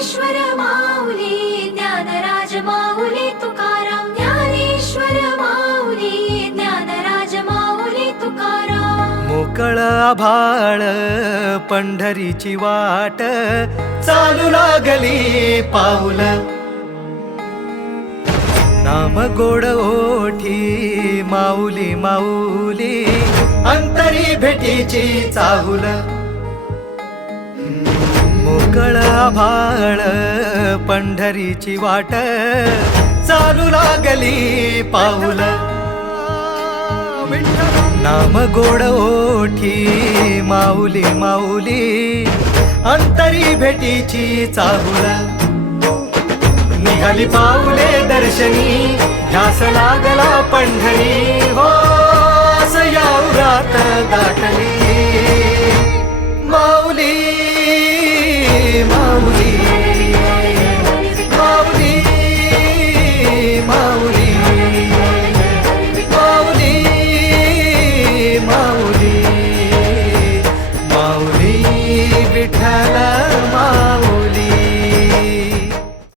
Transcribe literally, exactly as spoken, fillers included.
ज्ञानेश्वर माऊली ज्ञानराज माऊली तुकाराम ज्ञानेश्वर माऊली ज्ञानराज माऊली तुकाराम मोकळ आभाळ पंढरीची वाट चालू लागली पाऊल नाम गोड ओठी माऊली माऊली अंतरी भेटीची चाहुल मोकळ आभाळ पंढरीची वाट चालू लागली पाऊल नाम गोड ओठी माऊली माऊली अंतरी भेटीची चाहुल निघाली पाऊले दर्शनी ध्यास लागला पंढरी हो सयावरात दाटली माऊली माऊली माऊली माऊली माऊली माऊली माऊली विठ्ठल